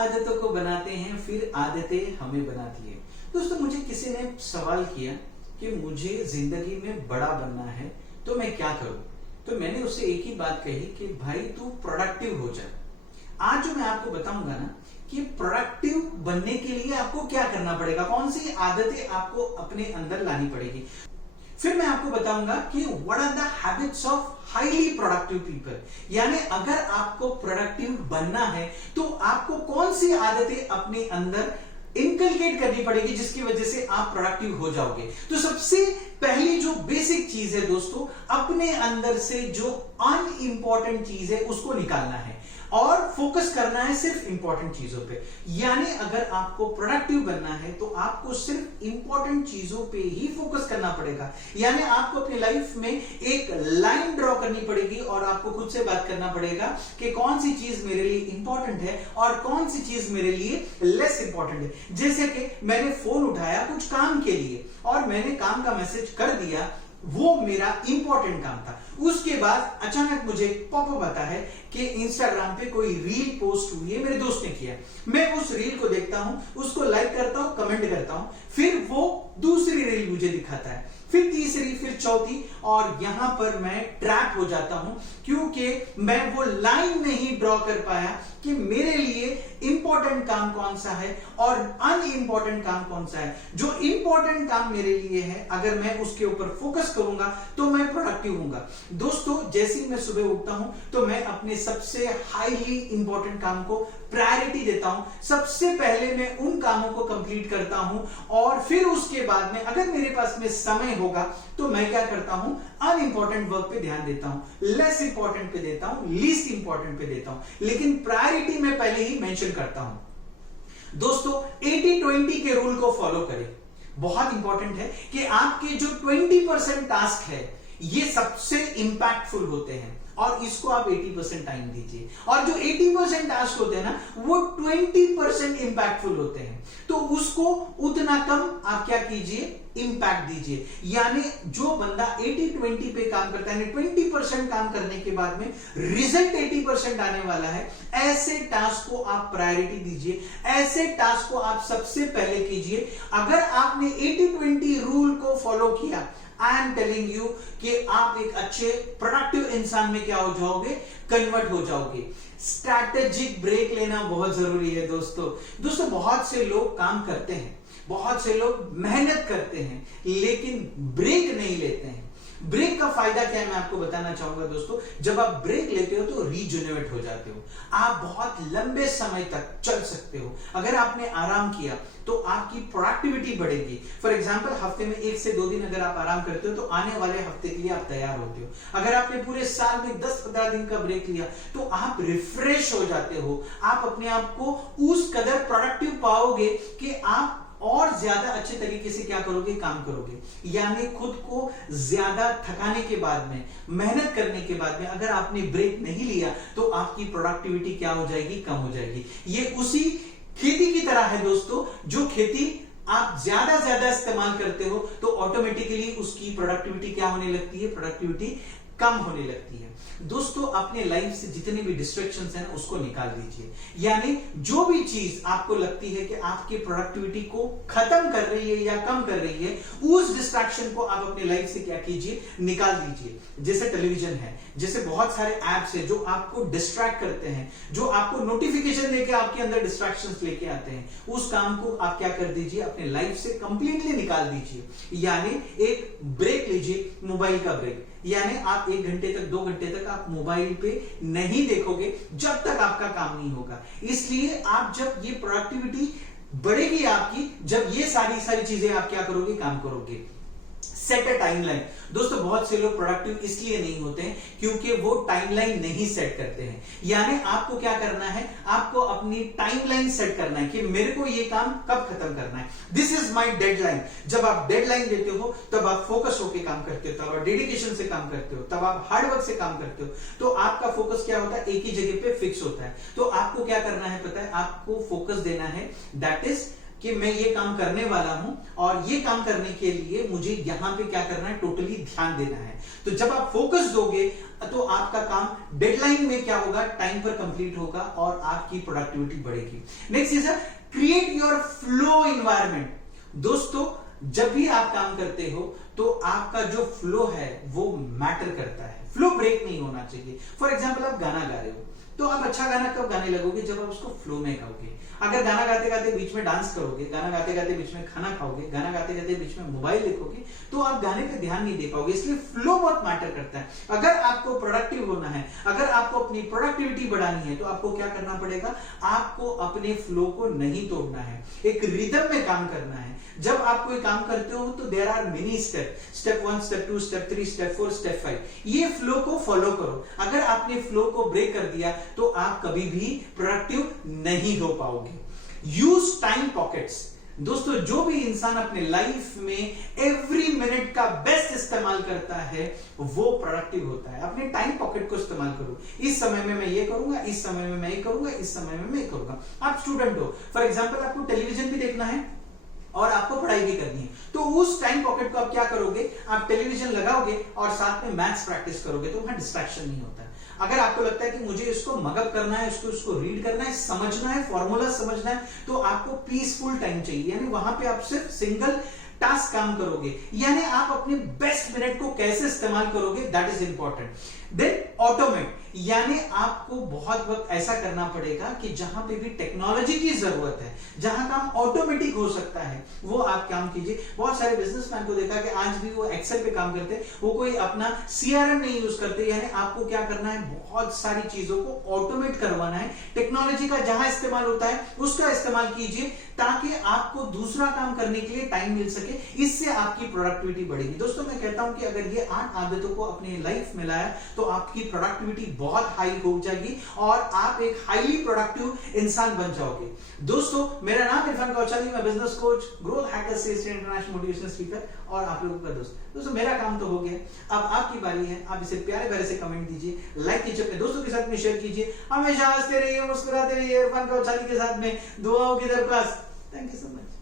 आदतों को बनाते हैं फिर आदतें हमें बनाती है। दोस्तों मुझे किसी ने सवाल किया कि मुझे जिंदगी में बड़ा बनना है तो मैं क्या करूं। तो मैंने उससे एक ही बात कही कि भाई तू प्रोडक्टिव हो जा। आज जो मैं आपको बताऊंगा ना कि प्रोडक्टिव बनने के लिए आपको क्या करना पड़ेगा, कौन सी आदतें आपको अपने अंदर लानी पड़ेगी। फिर मैं आपको बताऊंगा कि what are the habits of highly productive people. यानी अगर आपको प्रोडक्टिव बनना है तो आपको कौन सी आदतें अपने अंदर इनकलकेट करनी पड़ेगी जिसकी वजह से आप प्रोडक्टिव हो जाओगे। तो सबसे पहली जो बेसिक चीज है दोस्तों, अपने अंदर से जो अनइंपॉर्टेंट चीज है उसको निकालना है और फोकस करना है सिर्फ इंपॉर्टेंट चीजों पे। यानी अगर आपको प्रोडक्टिव बनना है तो आपको सिर्फ इंपॉर्टेंट चीजों पे ही फोकस करना पड़ेगा। यानी आपको अपनी लाइफ में एक लाइन ड्रॉ करनी पड़ेगी और आपको खुद से बात करना पड़ेगा कि कौन सी चीज मेरे लिए इंपॉर्टेंट है और कौन सी चीज मेरे लिए लेस इंपॉर्टेंट है। जैसे कि मैंने फोन उठाया कुछ काम के लिए और मैंने काम का मैसेज कर दिया, वो मेरा इंपॉर्टेंट काम था। उसके बाद अचानक मुझे पॉपअप आता है कि इंस्टाग्राम पे कोई रील पोस्ट हुई है, मेरे दोस्त ने किया। मैं उस रील को देखता हूं, उसको लाइक करता हूं, कमेंट करता हूं, फिर वो दूसरी रील मुझे दिखाता है, फिर तीसरी, फिर चौथी, और यहां पर मैं ट्रैप हो जाता हूं क्योंकि मैं वो लाइन नहीं ड्रॉ कर पाया कि मेरे लिए इंपॉर्टेंट काम कौन सा है और अनइंपॉर्टेंट काम कौन सा है। जो इंपॉर्टेंट काम मेरे लिए है अगर मैं उसके ऊपर फोकस करूंगा तो मैं प्रोडक्टिव होऊंगा। दोस्तों जैसे ही मैं सुबह उठता हूं तो मैं अपने सबसे हाईली इंपॉर्टेंट काम को प्रायोरिटी देता हूं। सबसे पहले मैं उन कामों को कंप्लीट करता हूं और फिर उसके बाद में अगर मेरे पास में समय होगा तो मैं क्या करता हूं, अनइंपॉर्टेंट वर्क पे ध्यान देता हूं, लेस इंपॉर्टेंट पे देता हूं, लीस्ट इंपॉर्टेंट पे देता हूं, लेकिन प्रायोरिटी मैं पहले ही मेंशन करता हूं। दोस्तों 80-20 के रूल को फॉलो करें। बहुत इंपॉर्टेंट है कि आपके जो 20% टास्क है ये सबसे इंपैक्टफुल होते हैं और इसको आप 80% टाइम दीजिए, और जो 80% टास्क होते हैं ना वो 20% इंपैक्टफुल होते हैं, तो उसको उतना कम आप क्या कीजिए, इंपैक्ट दीजिए। यानी जो बंदा 80-20 पे काम करता है, 20% काम करने के बाद में रिजल्ट 80% आने वाला है, ऐसे टास्क को आप प्रायोरिटी दीजिए, ऐसे टास्क को आप सबसे पहले कीजिए। अगर आपने 80-20 रूल को फॉलो किया, आई एम टेलिंग यू कि आप एक अच्छे प्रोडक्टिव इंसान में क्या हो जाओगे, कन्वर्ट हो जाओगे। स्ट्रैटेजिक ब्रेक लेना बहुत जरूरी है दोस्तों बहुत से लोग काम करते हैं, बहुत से लोग मेहनत करते हैं लेकिन ब्रेक नहीं लेते हैं। ब्रेक का फायदा क्या है मैं आपको बताना चाहूंगा दोस्तों। जब आप ब्रेक लेते हो तो रीजनरेट हो जाते हो, आप बहुत लंबे समय तक चल सकते हो। अगर आपने आराम किया तो आपकी प्रोडक्टिविटी बढ़ेगी। फॉर एग्जांपल हफ्ते में 1 से 2 दिन अगर आप आराम करते हो तो आने वाले हफ्ते के लिए आप तैयार होते हो। अगर आपने पूरे साल में 10-15 दिन का ब्रेक लिया तो आप रिफ्रेश हो जाते हो, आप अपने आप को उस कदर प्रोडक्टिव पाओगे कि आप और ज्यादा अच्छे तरीके से क्या करोगे, काम करोगे। यानी खुद को ज्यादा थकाने के बाद में, मेहनत करने के बाद में अगर आपने ब्रेक नहीं लिया तो आपकी प्रोडक्टिविटी क्या हो जाएगी, कम हो जाएगी। ये उसी खेती की तरह है दोस्तों, जो खेती आप ज्यादा इस्तेमाल करते हो तो ऑटोमेटिकली उसकी प्रोडक्टिविटी क्या होने लगती है, प्रोडक्टिविटी कम होने लगती है। दोस्तों अपने लाइफ से जितने भी डिस्ट्रैक्शंस हैं उसको निकाल दीजिए। यानी जो भी चीज आपको लगती है कि आपकी प्रोडक्टिविटी को खत्म कर रही है या कम कर रही है, उस डिस्ट्रैक्शन को आप अपने लाइफ से क्या कीजिए, निकाल दीजिए। जैसे टेलीविजन है, जैसे बहुत सारे एप्स है जो आपको डिस्ट्रैक्ट करते हैं, जो आपको नोटिफिकेशन देके आपके अंदर डिस्ट्रैक्शंस लेके आते हैं, उस काम को आप क्या कर दीजिए, अपने लाइफ से कंप्लीटली निकाल दीजिए। यानी एक ब्रेक लीजिए, मोबाइल का ब्रेक। यानी आप 1 घंटे तक, 2 घंटे तक आप मोबाइल पे नहीं देखोगे जब तक आपका काम नहीं होगा। इसलिए आप जब ये प्रोडक्टिविटी बढ़ेगी आपकी, जब ये सारी चीजें आप क्या करोगे, काम करोगे। सेट अ टाइमलाइन। दोस्तों बहुत से लोग प्रोडक्टिव इसलिए नहीं होते हैं क्योंकि वो टाइमलाइन नहीं सेट करते हैं। यानी आपको क्या करना है, आपको अपनी टाइमलाइन सेट करना है कि मेरे को ये काम कब खत्म करना है। This is my deadline. जब आप डेडलाइन देते हो तब आप फोकस होकर काम करते हो, तब आप डेडिकेशन से काम करते हो, तब आप हार्डवर्क से काम करते हो, तो आपका फोकस क्या होता है, एक ही जगह पे फिक्स होता है। तो आपको क्या करना है पता है, आपको फोकस देना है, दैट इज कि मैं ये काम करने वाला हूं और ये काम करने के लिए मुझे यहां पे क्या करना है, टोटली ध्यान देना है। तो जब आप फोकस दोगे तो आपका काम डेडलाइन में क्या होगा, टाइम पर कंप्लीट होगा और आपकी प्रोडक्टिविटी बढ़ेगी। Next is create your flow environment. दोस्तों जब भी आप काम करते हो तो आपका जो फ्लो है वो मैटर करता है, फ्लो ब्रेक नहीं होना चाहिए। फॉर एग्जाम्पल आप गाना गा रहे हो तो आप अच्छा गाना कब गाने लगोगे, जब आप उसको फ्लो में गाओगे। अगर गाना गाते गाते बीच में डांस करोगे, गाना गाते गाते बीच में खाना खाओगे, गाना गाते गाते बीच में मोबाइल देखोगे, तो आप गाने पे ध्यान नहीं दे पाओगे। इसलिए फ्लो बहुत मैटर करता है। अगर आपको प्रोडक्टिव होना है, अगर आपको अपनी प्रोडक्टिविटी बढ़ानी है, तो आपको क्या करना पड़ेगा, आपको अपने फ्लो को नहीं तोड़ना है, एक रिदम में काम करना है। जब आप कोई काम करते हो तो there are many step, step 1, step 2, step 3, step 4, step 5। ये फ्लो को फॉलो करो। अगर आपने फ्लो को ब्रेक कर दिया तो आप कभी भी प्रोडक्टिव नहीं हो पाओगे। Use time pockets. दोस्तों जो भी इंसान अपने लाइफ में एवरी मिनट का बेस्ट इस्तेमाल करता है वो प्रोडक्टिव होता है। अपने टाइम पॉकेट को इस्तेमाल करो। इस समय में मैं ये करूंगा, इस समय में मैं ये करूंगा, इस समय में मैं ये करूंगा। आप स्टूडेंट हो, फॉर एग्जाम्पल आपको टेलीविजन भी देखना है और आपको पढ़ाई भी करनी है, तो उस टाइम पॉकेट को आप क्या करोगे, आप टेलीविजन लगाओगे और साथ में मैथ्स प्रैक्टिस करोगे, तो वहां डिस्ट्रैक्शन नहीं होता है। अगर आपको लगता है कि मुझे इसको मगअप करना है, इसको रीड करना है, समझना है, फॉर्मूला समझना है, तो आपको पीसफुल टाइम चाहिए। यानी वहां पे आप सिर्फ सिंगल टास्क काम करोगे, यानी आप अपने बेस्ट मिनट को कैसे इस्तेमाल करोगे, that is important. Then automate, यानी आपको बहुत वक्त ऐसा करना पड़ेगा कि जहां पे भी टेक्नोलॉजी की जरूरत है, जहां काम ऑटोमेटिक हो सकता है, वो आप काम कीजिए। बहुत सारे बिजनेसमैन को देखा कि आज भी वो एक्सेल पे काम करते हैं, वो कोई अपना सीआरएम नहीं यूज करते। यानी आपको क्या करना है, बहुत सारी चीजों को ऑटोमेट करवाना है। टेक्नोलॉजी का जहां इस्तेमाल होता है उसका इस्तेमाल कीजिए, ताकि आपको दूसरा काम करने के लिए टाइम मिल सके। इससे आपकी प्रोडक्टिविटी बढ़ेगी। दोस्तों मैं कहता हूं कि अगर ये 8 आदतों को अपनी लाइफ में लाया तो आपकी प्रोडक्टिविटी बहुत हाई हो जाएगी और आप एक हाईली प्रोडक्टिव इंसान बन जाओगे। दोस्तों मेरा नाम इरफान कौचाली, मैं बिजनेस कोच, ग्रोथ हैकर से इंटरनेशनल मोटिवेशनल स्पीकर और आप लोगों का दोस्त। दोस्तों मेरा काम तो हो गया, अब आपकी बारी है। आप इसे प्यारे प्यारे से कमेंट दीजिए, लाइक कीजिए, अपने दोस्तों के साथ में शेयर कीजिए। हमेशा हंसते रहिए, मुस्कुराते रहिए। इरफान कौचाली के साथ में दुआओं की दरख्वास्त। Thank you so much.